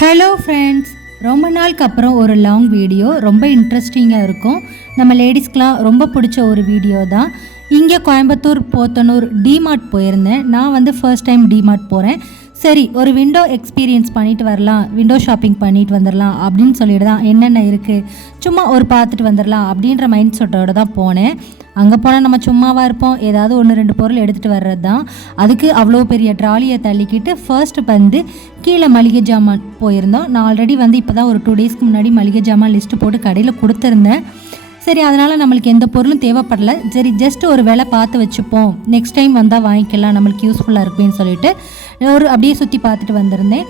Hello friends ரொம்ப நாளுக்கு அப்புறம் ஒரு லாங் வீடியோ ரொம்ப இன்ட்ரெஸ்டிங்காக இருக்கும். நம்ம லேடிஸ்க்கெலாம் ரொம்ப பிடிச்ச ஒரு வீடியோ தான். இங்கே கோயம்புத்தூர் போத்தனூர் டிமார்ட் போயிருந்தேன். நான் வந்து ஃபர்ஸ்ட் டைம் டிமார்ட் போகிறேன் சரி ஒரு விண்டோ எக்ஸ்பீரியன்ஸ் பண்ணிட்டு வரலாம். விண்டோ ஷாப்பிங் பண்ணிட்டு வந்துடலாம் அப்படின்னு சொல்லிட்டு தான் என்னென்ன இருக்குது சும்மா ஒரு பார்த்துட்டு வந்துடலாம் அப்படின்ற மைண்ட் செட்டோட தான் போனேன். அங்கே போனால் நம்ம சும்மாவாக இருப்போம். ஏதாவது ஒன்று ரெண்டு பொருள் எடுத்துகிட்டு வர்றது தான் அதுக்கு அவ்வளோ பெரிய ட்ராலியை தள்ளிக்கிட்டு ஃபர்ஸ்ட் வந்து கீழே மளிகை ஜாமான் போயிருந்தோம். நான் ஆல்ரெடி வந்து இப்போ தான் ஒரு டூ டேஸ்க்கு முன்னாடி மளிகை ஜாமான் லிஸ்ட்டு போட்டு கடையில் கொடுத்துருந்தேன். சரி அதனால் நம்மளுக்கு எந்த பொருளும் தேவைப்படல. சரி ஜஸ்ட் ஒரு வேலை பார்த்து வச்சுப்போம். நெக்ஸ்ட் டைம் வந்தால் வாங்கிக்கலாம். நம்மளுக்கு யூஸ்ஃபுல்லாக இருக்குன்னு சொல்லிட்டு ஒரு அப்படியே சுற்றி பார்த்துட்டு வந்திருந்தேன்.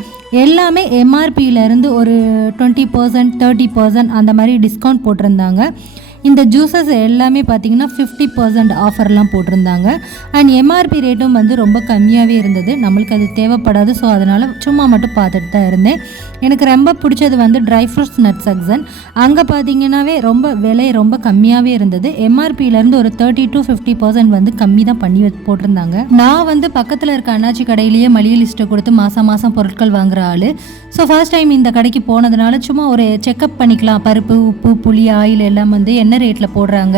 எல்லாமே எம்ஆர்பியிலேருந்து ஒரு டுவெண்ட்டி பர்சன்ட் தேர்ட்டி பர்சன்ட் அந்த மாதிரி டிஸ்கவுண்ட் போட்டிருந்தாங்க. இந்த ஜூஸஸ் எல்லாமே பார்த்தீங்கன்னா ஃபிஃப்டி பர்சன்ட் ஆஃபர்லாம் போட்டிருந்தாங்க. அண்ட் எம்ஆர்பி ரேட்டும் வந்து ரொம்ப கம்மியாகவே இருந்தது. நம்மளுக்கு அது தேவைப்படாது. ஸோ அதனால் சும்மா மட்டும் பார்த்துட்டு தான் இருந்தேன். எனக்கு ரொம்ப பிடிச்சது வந்து ட்ரை ஃப்ரூட்ஸ் நட் சக்சன் அங்கே பார்த்தீங்கன்னாவே ரொம்ப விலை ரொம்ப கம்மியாகவே இருந்தது. எம்ஆர்பியிலேருந்து ஒரு தேர்ட்டி டு ஃபிஃப்டி பர்சன்ட் வந்து கம்மி தான் பண்ணி போட்டிருந்தாங்க. நான் வந்து பக்கத்தில் இருக்க அண்ணாச்சி கடையிலேயே மளிகை லிஸ்ட்டை கொடுத்து மாதம் மாதம் பொருட்கள் வாங்குற ஆள். ஸோ ஃபர்ஸ்ட் டைம் இந்த கடைக்கு போனதுனால சும்மா ஒரு செக்கப் பண்ணிக்கலாம். பருப்பு உப்பு புளி ஆயில் எல்லாம் வந்து என்ன ரேட்டில் போடுறாங்க?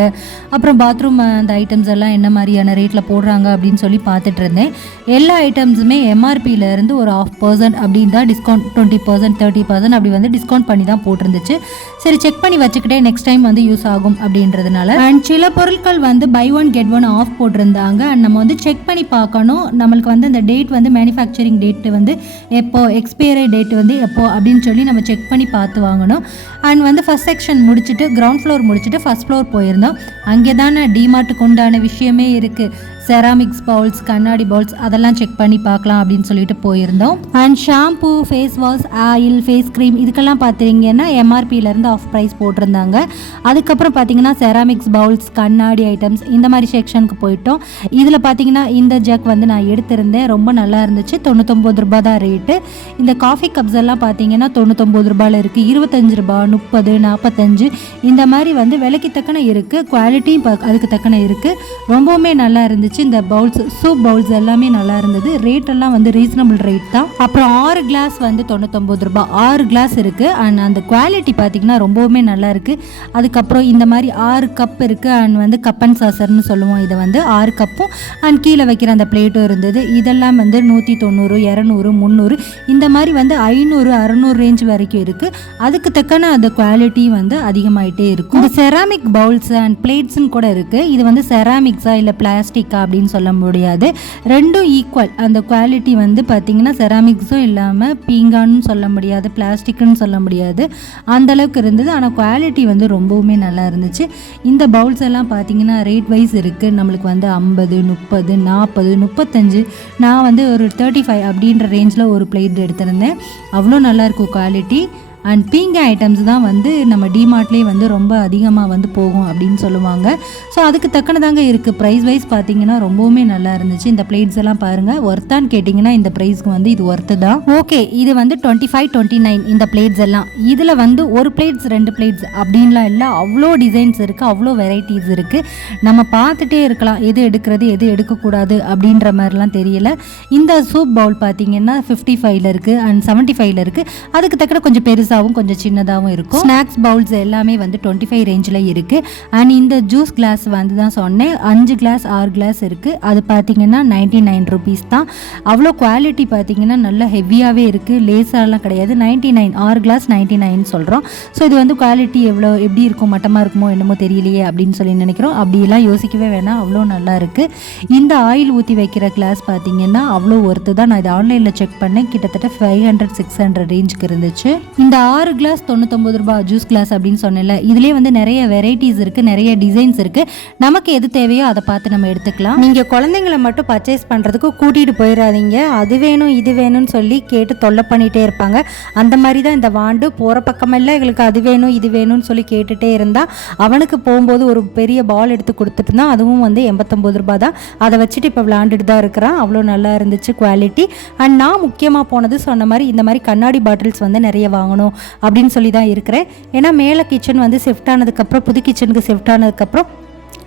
அப்புறம் பாத்ரூம் அந்த ஐட்டம்ஸ் எல்லாம் என்ன மாதிரியான ரேட்டில் போடுறாங்க அப்படின்னு சொல்லி பார்த்துட்டு இருந்தேன். எல்லா ஐட்டம்ஸுமே எம்ஆர்பியில இருந்து ஒரு ஆஃப் பர்சன்ட் அப்படின்னு தான் discount twenty percent thirty percent அப்படி வந்து டிஸ்கவுண்ட் பண்ணி தான் போட்டிருந்துச்சு. சரி செக் பண்ணி வச்சுக்கிட்டே நெக்ஸ்ட் டைம் வந்து யூஸ் ஆகும் அப்படின்றதுனால. அண்ட் சில பொருட்கள் வந்து buy one get one off போட்டிருந்தாங்க. அண்ட் நம்ம வந்து செக் பண்ணி பார்க்கணும். நம்மளுக்கு வந்து அந்த டேட் வந்து மேனுஃபேக்சரிங் டேட்டு வந்து எப்போ எக்ஸ்பைரி டேட் வந்து எப்போ அப்படின்னு சொல்லி நம்ம செக் பண்ணி பார்த்து வாங்கணும். அண்ட் வந்து ஃபர்ஸ்ட் செக்ஷன் முடிச்சுட்டு கிரவுண்ட் ஃப்ளோர் முடிச்சுட்டு ஃபர்ஸ்ட் ஃப்ளோர் போயிருந்தோம் அங்கே தானே டிமார்ட்டுக்கு உண்டான விஷயமே இருக்குது செராமிக்ஸ் பவுல்ஸ் கண்ணாடி பவுல்ஸ் அதெல்லாம் செக் பண்ணி பார்க்கலாம் அப்படின்னு சொல்லிட்டு போயிருந்தோம். And shampoo face wash oil face cream இதுக்கெல்லாம் பார்த்தீங்கன்னா எம்ஆர்பியிலேருந்து ஆஃப் ப்ரைஸ் போட்டிருந்தாங்க. அதுக்கப்புறம் பார்த்தீங்கன்னா செராமிக்ஸ் பவுல்ஸ் கண்ணாடி ஐட்டம்ஸ் இந்த மாதிரி செக்ஷனுக்கு போயிட்டோம். இதில் பார்த்தீங்கன்னா இந்த ஜக் வந்து நான் எடுத்திருந்தேன். ரொம்ப நல்லா இருந்துச்சு. தொண்ணூத்தொம்பது ரூபா தான் ரேட்டு இந்த காஃபி கப்ஸ் எல்லாம் பார்த்தீங்கன்னா தொண்ணூத்தொம்பது ரூபாயில் இருக்குது இருபத்தஞ்சு ரூபாய் முப்பது நாற்பத்தஞ்சு இந்த மாதிரி வந்து விலைக்கு தக்கன இருக்குது குவாலிட்டி குவாலிட்டியும் அதுக்கு தக்கன இருக்குது ரொம்பவுமே நல்லா இருந்துச்சு. இந்த பவுல்ஸ் சூப் பவுல்ஸ் எல்லாமே நல்லா இருந்தது. ரேட் எல்லாம் வந்து ரீசனபிள் ரேட் தான். அப்புறம் ஆறு கிளாஸ் வந்து தொண்ணூத்தொம்பது ரூபாய் ஆறு கிளாஸ் இருக்குது அண்ட் அந்த குவாலிட்டி பார்த்தீங்கன்னா ரொம்பவுமே நல்லா இருக்குது அதுக்கப்புறம் இந்த மாதிரி ஆறு கப் இருக்குது அண்ட் வந்து கப் அண்ட் சாசர்னு சொல்லுவோம் இதை வந்து. ஆறு கப்பும் அண்ட் கீழே வைக்கிற அந்த பிளேட்டும் இருந்தது. இதெல்லாம் வந்து நூற்றி தொண்ணூறு இரநூறு முந்நூறு. இந்த மாதிரி வந்து ஐநூறு அறநூறு ரேஞ்ச் வரைக்கும் இருக்குது அதுக்கு தக்கன அந்த குவாலிட்டி வந்து அதிகமாகிட்டே இருக்கும். இந்த செராமிக் பவுல்ஸ் அண்ட் பிளேட் பிளேட்ஸ்னு கூட இருக்குது இது வந்து செராமிக்ஸா இல்லை பிளாஸ்டிக்கா அப்படின்னு சொல்ல முடியாது. ரெண்டும் ஈக்குவல் அந்த குவாலிட்டி வந்து பார்த்திங்கன்னா செராமிக்ஸும் இல்லாமல் பீங்கான்னு சொல்ல முடியாது பிளாஸ்டிக்குன்னு சொல்ல முடியாது. அந்தளவுக்கு இருந்தது. ஆனால் குவாலிட்டி வந்து ரொம்பவுமே நல்லா இருந்துச்சு. இந்த பவுல்ஸ் எல்லாம் பார்த்தீங்கன்னா ரேட் வைஸ் இருக்குது நம்மளுக்கு வந்து ஐம்பது முப்பது நாற்பது முப்பத்தஞ்சு. நான் வந்து ஒரு தேர்ட்டி ஃபைவ் அப்படின்ற ரேஞ்சில் ஒரு பிளேட் எடுத்திருந்தேன். அவ்வளோ நல்லாயிருக்கும் குவாலிட்டி அண்ட் பீங்க ஐட்டம்ஸ் தான் வந்து நம்ம டிமார்ட்லேயே வந்து ரொம்ப அதிகமாக வந்து போகும் அப்படின்னு சொல்லுவாங்க. ஸோ அதுக்கு தக்கனதாங்க இருக்குது ப்ரைஸ் வைஸ் பார்த்தீங்கன்னா ரொம்பவுமே நல்லா இருந்துச்சு. இந்த பிளேட்ஸ் எல்லாம் பாருங்கள் ஒர்த்தான்னு கேட்டிங்கன்னா இந்த ப்ரைஸ்க்கு வந்து இது ஒர்த்து தான். ஓகே இது வந்து டுவெண்ட்டி ஃபைவ் டுவெண்ட்டி நைன் இந்த பிளேட்ஸ் எல்லாம். இதில் வந்து ஒரு பிளேட்ஸ் ரெண்டு பிளேட்ஸ் அப்படின்லாம் இல்லை. அவ்வளோ டிசைன்ஸ் இருக்குது அவ்வளோ வெரைட்டிஸ் இருக்குது நம்ம பார்த்துட்டே இருக்கலாம். எது எடுக்கிறது எது எடுக்கக்கூடாது அப்படின்ற மாதிரிலாம் தெரியல. இந்த சூப் பவுல் பார்த்தீங்கன்னா ஃபிஃப்டி ஃபைவ்ல இருக்குது அண்ட் செவன்ட்டி ஃபைவ்ல இருக்குது அதுக்கு தக்கன கொஞ்சம் பெருசாகவும் கொஞ்சம் சின்னதாகவும் இருக்கும். ஸ்நாக்ஸ் பவுல்ஸ் எல்லாமே வந்து டுவெண்ட்டி ஃபைவ் ரேஞ்சில் இருக்குது அண்ட் இந்த ஜூஸ் கிளாஸ் வந்து தான் சொன்னேன். அஞ்சு கிளாஸ் ஆறு கிளாஸ் இருக்குது அது பார்த்தீங்கன்னா நைன்டி நைன் ருபீஸ் தான். அவ்வளோ குவாலிட்டி பார்த்தீங்கன்னா நல்லா ஹெவியாகவே இருக்குது லேசாலாம் கிடையாது. நைன்டி நைன் ஆறு கிளாஸ் நைன்டி நைன் சொல்கிறோம் ஸோ இது வந்து குவாலிட்டி எவ்வளோ எப்படி இருக்கும் மட்டமாக இருக்குமோ என்னமோ தெரியலையே அப்படின்னு சொல்லி நினைக்கிறோம். அப்படியெல்லாம் யோசிக்கவே வேணாம். அவ்வளோ நல்லா இருக்குது இந்த ஆயில் ஊற்றி வைக்கிற கிளாஸ் பார்த்தீங்கன்னா அவ்வளோ ஒர்த்து தான். நான் இது ஆன்லைனில் செக் பண்ணேன். கிட்டத்தட்ட ஃபைவ் ஹண்ட்ரட் சிக்ஸ் ஹண்ட்ரட் ரேஞ்சுக்கு இருந்துச்சு. இந்த ஆறு கிளாஸ் தொண்ணூத்தொம்பது ரூபாய் ஜூஸ் கிளாஸ் அப்படின்னு சொன்னேன்ல இதுலேயே வந்து நிறைய வெரைட்டிஸ் இருக்குது நிறைய டிசைன்ஸ் இருக்குது நமக்கு எது தேவையோ அதை பார்த்து நம்ம எடுத்துக்கலாம். நீங்கள் குழந்தைங்களை மட்டும் பர்ச்சேஸ் பண்ணுறதுக்கு கூட்டிகிட்டு போயிடாதீங்க அது வேணும் இது வேணும்னு சொல்லி கேட்டு தொல்லை பண்ணிகிட்டே இருப்பாங்க. அந்த மாதிரி தான் இந்த வாண்டு போகிற பக்கமெல்லாம் எங்களுக்கு அது வேணும் இது வேணும்னு சொல்லி கேட்டுகிட்டே இருந்தால் அவனுக்கு போகும்போது ஒரு பெரிய பால் எடுத்து கொடுத்துட்டு தான் அதுவும் வந்து எண்பத்தொம்பது ரூபாய் தான். அதை வச்சுட்டு இப்போ விளாண்டுட்டு தான் இருக்கிறான். அவ்வளோ நல்லா இருந்துச்சு குவாலிட்டி அண்ட் நான் முக்கியமாக போனது சொன்ன மாதிரி இந்த மாதிரி கண்ணாடி பாட்டில்ஸ் வந்து நிறைய வாங்கணும். அப்படின்னு சொல்லி தான் இருக்கிறேன். ஏன்னா மேலே கிச்சன் வந்து ஷிஃப்ட் ஆனதுக்கப்புறம் புது கிச்சனுக்கு ஷிஃப்ட் ஆனதுக்கப்புறம்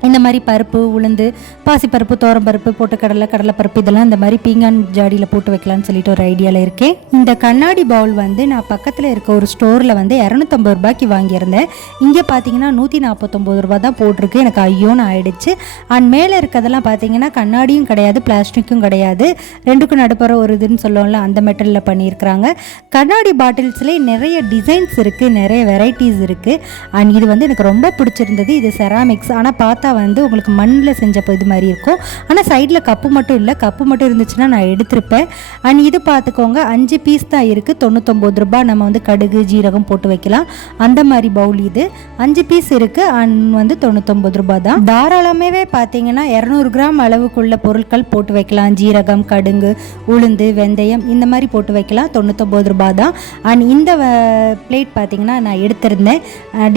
இந்த மாதிரி பருப்பு உளுந்து பாசிப்பருப்பு பருப்பு பொட்டுக்கடலை கடலைப்பருப்பு இதெல்லாம் இந்த மாதிரி பீங்கான் ஜாடியில் போட்டு வைக்கலாம்னு சொல்லிட்டு ஒரு ஐடியாவில் இருக்கேன் இந்த கண்ணாடி பவுல் வந்து நான் பக்கத்தில் இருக்க ஒரு ஸ்டோரில் வந்து இரநூத்தம்பது ரூபாய்க்கு வாங்கியிருந்தேன். இங்கே பார்த்தீங்கன்னா நூற்றி நாற்பத்தொம்பது ரூபா தான் போட்டிருக்கு. எனக்கு ஐயோன்னு ஆயிடுச்சு. அண்ட் மேலே இருக்கிறதெல்லாம் பார்த்தீங்கன்னா கண்ணாடியும் கிடையாது பிளாஸ்டிக்கும் கிடையாது. ரெண்டுக்கும் நடுப்புற ஒரு இதுன்னு சொல்லுவோம்ல அந்த மெட்டலில் பண்ணியிருக்கிறாங்க. கண்ணாடி பாட்டில்ஸ்லேயே நிறைய டிசைன்ஸ் இருக்குது நிறைய வெரைட்டிஸ் இருக்குது அண்ட் இது வந்து எனக்கு ரொம்ப பிடிச்சிருந்தது. இது செராமிக்ஸ் ஆனால் பார்த்தா வந்து உங்களுக்கு மண்ணில் செஞ்ச இது மாதிரி இருக்கும். ஆனால் சைடில் கப்பு மட்டும் இல்லை. கப்பு மட்டும் இருந்துச்சுன்னா நான் எடுத்திருப்பேன். அண்ட் இது பார்த்துக்கோங்க அஞ்சு பீஸ் தான் இருக்குது தொண்ணூத்தொம்பது ரூபாய் நம்ம வந்து கடுகு ஜீரகம் போட்டு வைக்கலாம். அந்த மாதிரி பவுல் இது. அஞ்சு பீஸ் இருக்குது அண்ட் வந்து தொண்ணூத்தொம்பது ரூபா தான். தாராளமாகவே பார்த்தீங்கன்னா இரநூறு கிராம் அளவுக்குள்ள பொருட்கள் போட்டு வைக்கலாம். ஜீரகம் கடுங்கு உளுந்து வெந்தயம் இந்த மாதிரி போட்டு வைக்கலாம். தொண்ணூத்தொம்பது ரூபா தான். அண்ட் இந்த பிளேட் பார்த்தீங்கன்னா நான் எடுத்திருந்தேன்.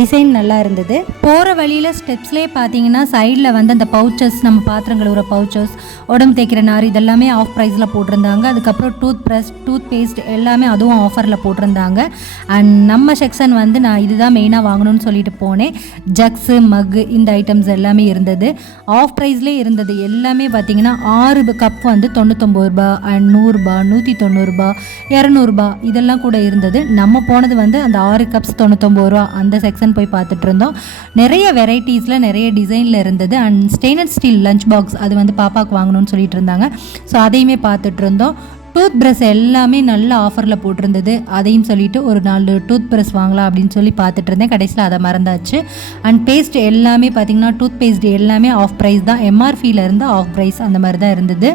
டிசைன் நல்லா இருந்தது. போகிற வழியில் ஸ்டெப்ஸ்லேயே பார்த்தீங்கன்னா சைடில் வந்து அந்த பவுச்சஸ் நம்ம பாத்திரம் கழுவுற பவுச்சஸ் உடம்பு தேய்க்கிற நார் இதெல்லாமே ஆஃப் ப்ரைஸில் போட்டிருந்தாங்க. அதுக்கப்புறம் டூத் ப்ரஷ் டூத் பேஸ்ட் எல்லாமே அதுவும் ஆஃபரில் போட்டிருந்தாங்க. அண்ட் நம்ம செக்ஷன் வந்து நான் இதுதான் மெயினாக வாங்கணும்னு சொல்லிட்டு போனேன். ஜக்ஸு மக்கு இந்த ஐட்டம்ஸ் எல்லாமே இருந்தது. ஆஃப் ப்ரைஸ்லேயே இருந்தது. எல்லாமே பார்த்தீங்கன்னா ஆறு கப் வந்து தொண்ணூத்தொம்பது ரூபா அண்ட் நூறுரூபா நூற்றி தொண்ணூறுரூபா இரநூறுபா இதெல்லாம் கூட இருந்தது. நம்ம போனது வந்து அந்த ஆறு கப்ஸ் தொண்ணூத்தொம்பது ரூபா அந்த செக்ஷன் போய் பார்த்துட்டு இருந்தோம். நிறைய வெரைட்டிஸில் நிறைய டிசைனில் இருந்தது. And stainless steel lunch box அது வந்து பாப்பாவுக்கு வாங்கணும்னு சொல்லிட்டு இருந்தாங்க. ஸோ அதையுமே பார்த்துட்டு இருந்தோம். டூத் ப்ரஷ் எல்லாமே நல்ல ஆஃபரில் போட்டிருந்தது. அதையும் சொல்லிவிட்டு ஒரு நாலு டூத் ப்ரஷ் வாங்கலாம் அப்படின்னு சொல்லி பார்த்துட்டு இருந்தேன். கடைசியில் அதை மறந்தாச்சு. அண்ட் பேஸ்ட் எல்லாமே பார்த்திங்கன்னா டூத் பேஸ்ட் எல்லாமே ஆஃப் ப்ரைஸ் தான். எம்ஆர்பியில் இருந்து ஆஃப் ப்ரைஸ் அந்த மாதிரி தான் இருந்தது.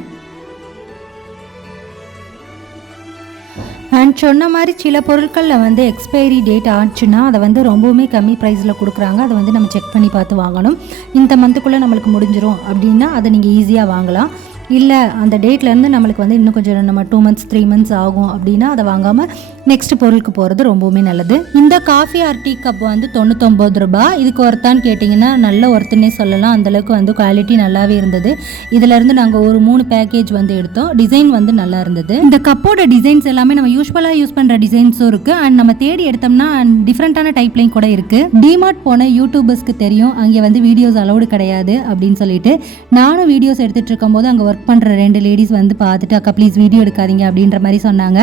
அண்ட் சொன்ன மாதிரி சில பொருட்களில் வந்து எக்ஸ்பைரி டேட் ஆச்சுன்னா அதை வந்து ரொம்பவுமே கம்மி ப்ரைஸில் கொடுக்குறாங்க. அதை வந்து நம்ம செக் பண்ணி பார்த்து வாங்கணும். இந்த மந்த்துக்குள்ளே நம்மளுக்கு முடிஞ்சிடும் அப்படின்னா அதை நீங்கள் ஈஸியாக வாங்கலாம். இல்லை அந்த டேட்லேருந்து நம்மளுக்கு வந்து இன்னும் கொஞ்சம் நம்ம டூ மந்த்ஸ் த்ரீ மந்த்ஸ் ஆகும் அப்படின்னா அதை வாங்காமல் நெக்ஸ்ட் பொருளுக்கு போகிறது ரொம்பவுமே நல்லது. இந்த காஃபி ஆர் டீ கப் வந்து தொண்ணூத்தொம்பது ரூபாய். இதுக்கு ஒருத்தான்னு கேட்டிங்கன்னா நல்ல ஒருத்தனே சொல்லலாம். அந்தளவுக்கு வந்து குவாலிட்டி நல்லாவே இருந்தது. இதிலேருந்து நாங்கள் ஒரு மூணு பேக்கேஜ் வந்து எடுத்தோம். டிசைன் வந்து நல்லா இருந்தது. இந்த கப்போட டிசைன்ஸ் எல்லாமே நம்ம யூஸ்வலாக யூஸ் பண்ணுற டிசைன்ஸும் இருக்குது அண்ட் நம்ம தேடி எடுத்தோம்னா டிஃப்ரெண்ட்டான டைப்லையும் கூட இருக்குது டிமார்ட் போன யூடியூபர்ஸ்க்கு தெரியும். அங்கே வந்து வீடியோஸ் அலௌடு கிடையாது அப்படின்னு சொல்லிட்டு. நானும் வீடியோஸ் எடுத்துகிட்டு இருக்கும்போது அங்கே ஒர்க் பண்ணுற ரெண்டு லேடிஸ் வந்து பார்த்துட்டு அக்கா ப்ளீஸ் வீடியோ எடுக்காதீங்க அப்படின்ற மாதிரி சொன்னாங்க.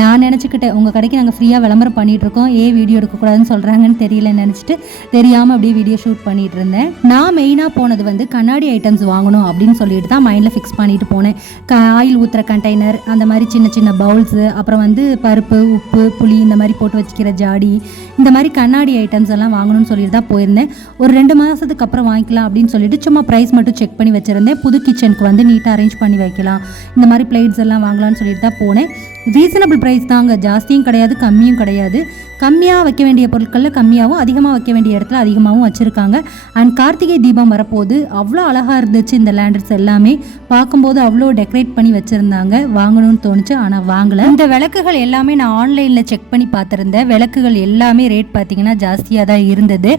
நான் நினச்சிக்கிட்டேன் உங்கள் கடைக்கு நாங்கள் ஃப்ரீயாக விளம்பரம் பண்ணிகிட்ருக்கோம் இருக்கோம் ஏன் வீடியோ எடுக்கக்கூடாதுன்னு சொல்கிறாங்கன்னு தெரியலன்னு நினச்சிட்டு தெரியாமல் அப்படியே வீடியோ ஷூட் பண்ணிகிட்டு இருந்தேன். நான் மெயினாக போனது வந்து கண்ணாடி ஐட்டம்ஸ் வாங்கணும் அப்படின்னு சொல்லிட்டு தான் மைண்டில் ஃபிக்ஸ் பண்ணிட்டு போனேன். க ஆயில் ஊற்றுற கண்டெய்னர் அந்த மாதிரி சின்ன சின்ன பவுல்ஸு அப்புறம் வந்து பருப்பு உப்பு புளி இந்த மாதிரி போட்டு வச்சுக்கிற ஜாடி இந்த மாதிரி கண்ணாடி ஐட்டம்ஸ் எல்லாம் வாங்கணும்னு சொல்லிட்டு தான் போயிருந்தேன். ஒரு ரெண்டு மாதத்துக்கு அப்புறம் வாங்கிக்கலாம் அப்படின்னு சொல்லிட்டு சும்மா ப்ரைஸ் மட்டும் செக் பண்ணி வச்சுருந்தேன். புது கிச்சனுக்கு வந்து நீட்டாக அரேஞ்ச் பண்ணி வைக்கலாம். இந்த மாதிரி பிளேட்ஸ் எல்லாம் வாங்கலாம்னு சொல்லிட்டு தான் போனேன். ரீசனபிள் ப்ரைஸ் தாங்க. ஜாஸ்தியும் கிடையாது கம்மியும் கிடையாது. கம்மியாக வைக்க வேண்டிய பொருட்களில் கம்மியாகவும் அதிகமாக வைக்க வேண்டிய இடத்துல அதிகமாகவும் வச்சுருக்காங்க. அண்ட் கார்த்திகை தீபம் வரப்போது அவ்வளோ அழகாக இருந்துச்சு இந்த லேண்டர்ஸ் எல்லாமே. பார்க்கும்போது அவ்வளோ டெக்கரேட் பண்ணி வச்சுருந்தாங்க. வாங்கணும்னு தோணுச்சு ஆனால் வாங்கலை. இந்த விளக்குகள் எல்லாமே நான் ஆன்லைனில் செக் பண்ணி பார்த்துருந்தேன். விளக்குகள் எல்லாமே ரேட் பார்த்தீங்கன்னா ஜாஸ்தியாக தான் இருந்தது.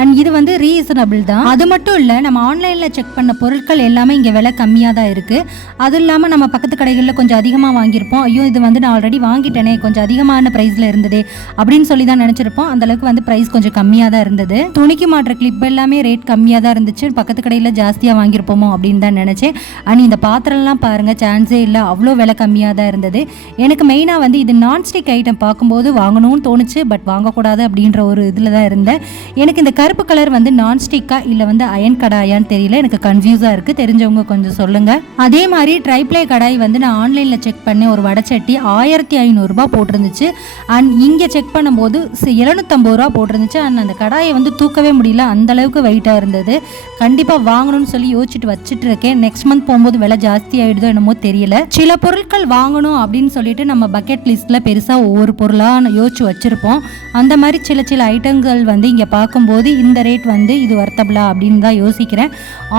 அண்ட் இது வந்து ரீசனபிள் தான். அது மட்டும் இல்லை நம்ம ஆன்லைனில் செக் பண்ண பொருட்கள் எல்லாமே இங்கே விலை கம்மியாக தான் இருக்குது அது இல்லாமல் நம்ம பக்கத்து கடைகளில் கொஞ்சம் அதிகமாக வாங்கியிருப்போம். ஐயோ இது வந்து நான் ஆல்ரெடி வாங்கிட்டேனே கொஞ்சம் அதிகமான ப்ரைஸில் இருந்ததே அப்படின்னு சொல்லி தான் நினச்சிருப்போம். அந்தளவுக்கு வந்து ப்ரைஸ் கொஞ்சம் கம்மியாக தான் இருந்தது. துணிக்கு மாட்டுற கிளிப் எல்லாமே ரேட் கம்மியாக தான் இருந்துச்சு. பக்கத்து கடையில் ஜாஸ்தியாக வாங்கியிருப்போமோ அப்படின்னு தான் நினச்சேன். அண்ட் இந்த பாத்திரம்லாம் பாருங்கள் சான்ஸே இல்லை. அவ்வளோ விலை கம்மியாக தான் இருந்தது. எனக்கு மெயினாக வந்து இது நான்ஸ்டிக் ஐட்டம் பார்க்கும்போது வாங்கணும்னு தோணுச்சு. பட் வாங்கக்கூடாது அப்படின்ற ஒரு இதில் தான் இருந்தேன். எனக்கு இந்த கருப்பு கலர் வந்து நான்ஸ்டிக்கா இல்லை வந்து அயன் கடாயான்னு தெரியல. எனக்கு கன்ஃபியூஸாக இருக்குது தெரிஞ்சவங்க கொஞ்சம் சொல்லுங்கள் அதே மாதிரி ட்ரைப்ளே கடாய் வந்து நான் ஆன்லைனில் செக் பண்ணி ஒரு வடச்சட்டி ஆயிரத்தி ஐநூறுரூபா போட்டிருந்துச்சு. அண்ட் இங்கே செக் போது எழுநூற்றம்பது ரூபா போட்டிருந்துச்சு. அண்ட் அந்த கடாயை வந்து தூக்கவே முடியல. அந்த அளவுக்கு வெயிட்டாக இருந்தது. கண்டிப்பாக வாங்கணும்னு சொல்லி யோசிச்சுட்டு வச்சுட்டு இருக்கேன் நெக்ஸ்ட் மந்த் போகும்போது விலை ஜாஸ்தி ஆகிடுதோ என்னமோ தெரியல. சில பொருட்கள் வாங்கணும் அப்படின்னு சொல்லிட்டு நம்ம பக்கெட் லிஸ்ட்டில் பெருசாக ஒவ்வொரு பொருளாக யோசிச்சு வச்சுருப்போம். அந்த மாதிரி சில சில ஐட்டங்கள் வந்து இங்கே பார்க்கும்போது இந்த ரேட் வந்து இது வர்த்தபிளா அப்படின்னு தான் யோசிக்கிறேன்.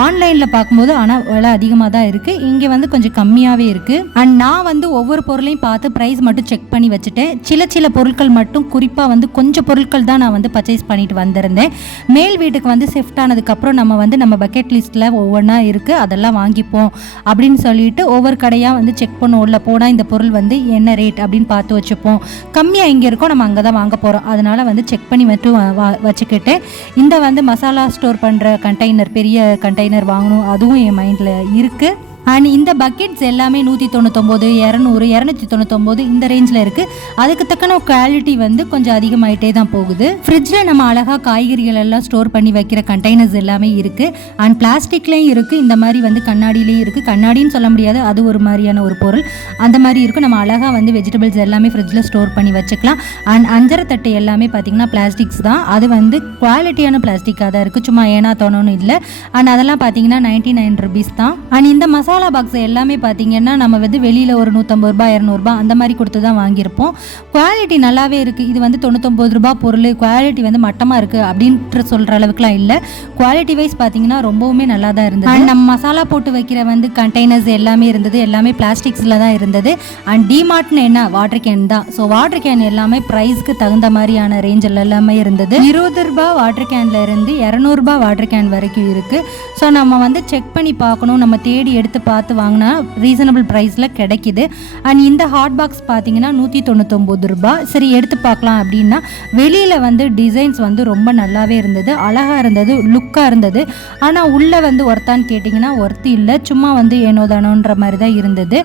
ஆன்லைனில் பார்க்கும்போது ஆனால் விலை அதிகமாக தான் இருக்குது இங்கே வந்து கொஞ்சம் கம்மியாகவே இருக்குது அண்ட் நான் வந்து ஒவ்வொரு பொருளையும் பார்த்து ப்ரைஸ் மட்டும் செக் பண்ணி வச்சுட்டேன். சில சில பொருட்கள் மட்டும் குறிப்பாக வந்து கொஞ்சம் பொருட்கள் தான் நான் வந்து பர்ச்சேஸ் பண்ணிட்டு வந்திருந்தேன். மேல் வீட்டுக்கு வந்து ஷிஃப்ட் ஆனதுக்கப்புறம் நம்ம வந்து நம்ம பக்கெட் லிஸ்ட்டில் ஒவ்வொன்றா இருக்குது அதெல்லாம் வாங்கிப்போம் அப்படின்னு சொல்லிட்டு ஒவ்வொரு கடையாக வந்து செக் பண்ணுவோம். உள்ள போனால் இந்த பொருள் வந்து என்ன ரேட் அப்படின்னு பார்த்து வச்சுப்போம். கம்மியாக எங்கே இருக்கோ நம்ம அங்கே தான் வாங்க போகிறோம் அதனால் வந்து செக் பண்ணி மட்டும் வச்சுக்கிட்டு இந்த வந்து மசாலா ஸ்டோர் பண்ணுற கண்டெய்னர் பெரிய கண்டெய்னர் வாங்கணும் அதுவும் என் மைண்டில் இருக்குது அண்ட் இந்த பக்கெட்ஸ் எல்லாமே நூற்றி தொண்ணூத்தொம்போது இரநூறு இரநூத்தி தொண்ணூத்தொம்போது இந்த ரேஞ்சில் இருக்குது அதுக்கு தக்கன குவாலிட்டி வந்து கொஞ்சம் அதிகமாயிட்டே தான் போகுது. ஃப்ரிட்ஜில் நம்ம அழகாக காய்கறிகள் எல்லாம் ஸ்டோர் பண்ணி வைக்கிற கண்டெய்னர்ஸ் எல்லாமே இருக்குது அண்ட் பிளாஸ்டிக்லேயும் இருக்குது இந்த மாதிரி வந்து கண்ணாடியிலையும் இருக்குது கண்ணாடின்னு சொல்ல முடியாது. அது ஒரு மாதிரியான ஒரு பொருள். அந்த மாதிரி இருக்கும். நம்ம அழகாக வந்து வெஜிடபிள்ஸ் எல்லாமே ஃப்ரிட்ஜில் ஸ்டோர் பண்ணி வச்சுக்கலாம். அண்ட் அஞ்சரை தட்டு எல்லாமே பார்த்திங்கன்னா பிளாஸ்டிக்ஸ் தான். அது வந்து குவாலிட்டியான பிளாஸ்டிக்காக தான் இருக்குது சும்மா ஏனா தோணுன்னு இல்லை. அண்ட் அதெல்லாம் பார்த்தீங்கன்னா நைன்டி நைன் ருபீஸ் தான். அண்ட் இந்த மசாலா பாக்ஸ் எல்லாமே பார்த்தீங்கன்னா நம்ம வந்து வெளியில் ஒரு நூற்றம்பது ரூபாய் இரநூறுபா அந்த மாதிரி கொடுத்து தான் வாங்கியிருப்போம். குவாலிட்டி நல்லாவே இருக்குது இது வந்து தொண்ணூத்தொம்பது ரூபாய் பொருள். குவாலிட்டி வந்து மட்டமாக இருக்குது அப்படின்ட்டு சொல்கிற அளவுக்குலாம் இல்லை. குவாலிட்டி வைஸ் பார்த்தீங்கன்னா ரொம்பவுமே நல்லா தான் இருந்தது. நம்ம மசாலா போட்டு வைக்கிற வந்து கண்டெய்னர்ஸ் எல்லாமே இருந்தது. எல்லாமே பிளாஸ்டிக்ஸில் தான் இருந்தது. அண்ட் டிமார்ட்னு என்ன? வாட்டர் கேன் தான். ஸோ வாட்டர் கேன் எல்லாமே ப்ரைஸ்க்கு தகுந்த மாதிரியான ரேஞ்சில் எல்லாமே இருந்தது. இருபது ரூபாய் வாட்டர் கேனில் இருந்து இரநூறுபா வாட்டர் கேன் வரைக்கும் இருக்குது ஸோ நம்ம வந்து செக் பண்ணி பார்க்கணும். நம்ம தேடி எடுத்து பார்த்து வாங்கினா ரீசனபிள் ப்ரைஸில் கிடைக்கிது. அண்ட் இந்த ஹாட் பாக்ஸ் பார்த்தீங்கன்னா நூற்றி தொண்ணூத்தொம்பது ரூபாய். சரி எடுத்து பார்க்கலாம் அப்படின்னா வெளியில் வந்து டிசைன்ஸ் வந்து ரொம்ப நல்லாவே இருந்தது. அழகாக இருந்தது லுக்காக இருந்தது. ஆனால் உள்ளே வந்து ஒர்த்தான்னு கேட்டிங்கன்னா ஒர்த்து இல்லை. சும்மா வந்து ஏனோ தானோன்ற மாதிரி தான் இருந்தது.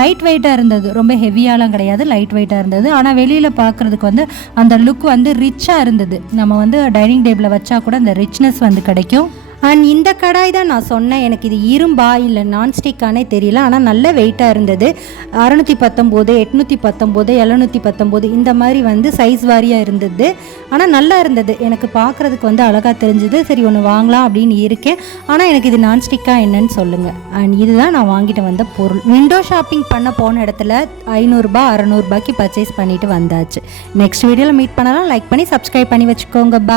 லைட் வெயிட்டாக இருந்தது. ரொம்ப ஹெவியாலாம் கிடையாது. லைட் வெயிட்டாக இருந்தது. ஆனால் வெளியில் பார்க்குறதுக்கு வந்து அந்த லுக் வந்து ரிச்சாக இருந்தது. நம்ம வந்து டைனிங் டேபிளில் வச்சா கூட அந்த ரிச்னஸ் வந்து கிடைக்கும். அண்ட் இந்த கடாய் தான் நான் சொன்னேன். எனக்கு இது இரும்பா இல்லை நான்ஸ்டிக்கானே தெரியல. ஆனால் நல்ல வெயிட்டாக இருந்தது. அறநூற்றி பத்தொம்போது எட்நூற்றி பத்தொம்போது எழுநூற்றி பத்தொம்போது இந்த மாதிரி வந்து சைஸ் வாரியாக இருந்தது. ஆனால் நல்லா இருந்தது. எனக்கு பார்க்குறதுக்கு வந்து அழகாக தெரிஞ்சது. சரி ஒன்று வாங்கலாம் அப்படின்னு இருக்கேன். ஆனால் எனக்கு இது நான்ஸ்டிக்காக என்னன்னு சொல்லுங்கள் அண்ட் இதுதான் நான் வாங்கிட்டு வந்த பொருள். விண்டோ ஷாப்பிங் பண்ண போன இடத்துல ஐநூறுரூபா அறநூறுபாய்க்கு பர்ச்சேஸ் பண்ணிட்டு வந்தாச்சு. நெக்ஸ்ட் வீடியோவில் மீட் பண்ணலாம். லைக் பண்ணி சப்ஸ்கிரைப் பண்ணி வச்சுக்கோங்க. பா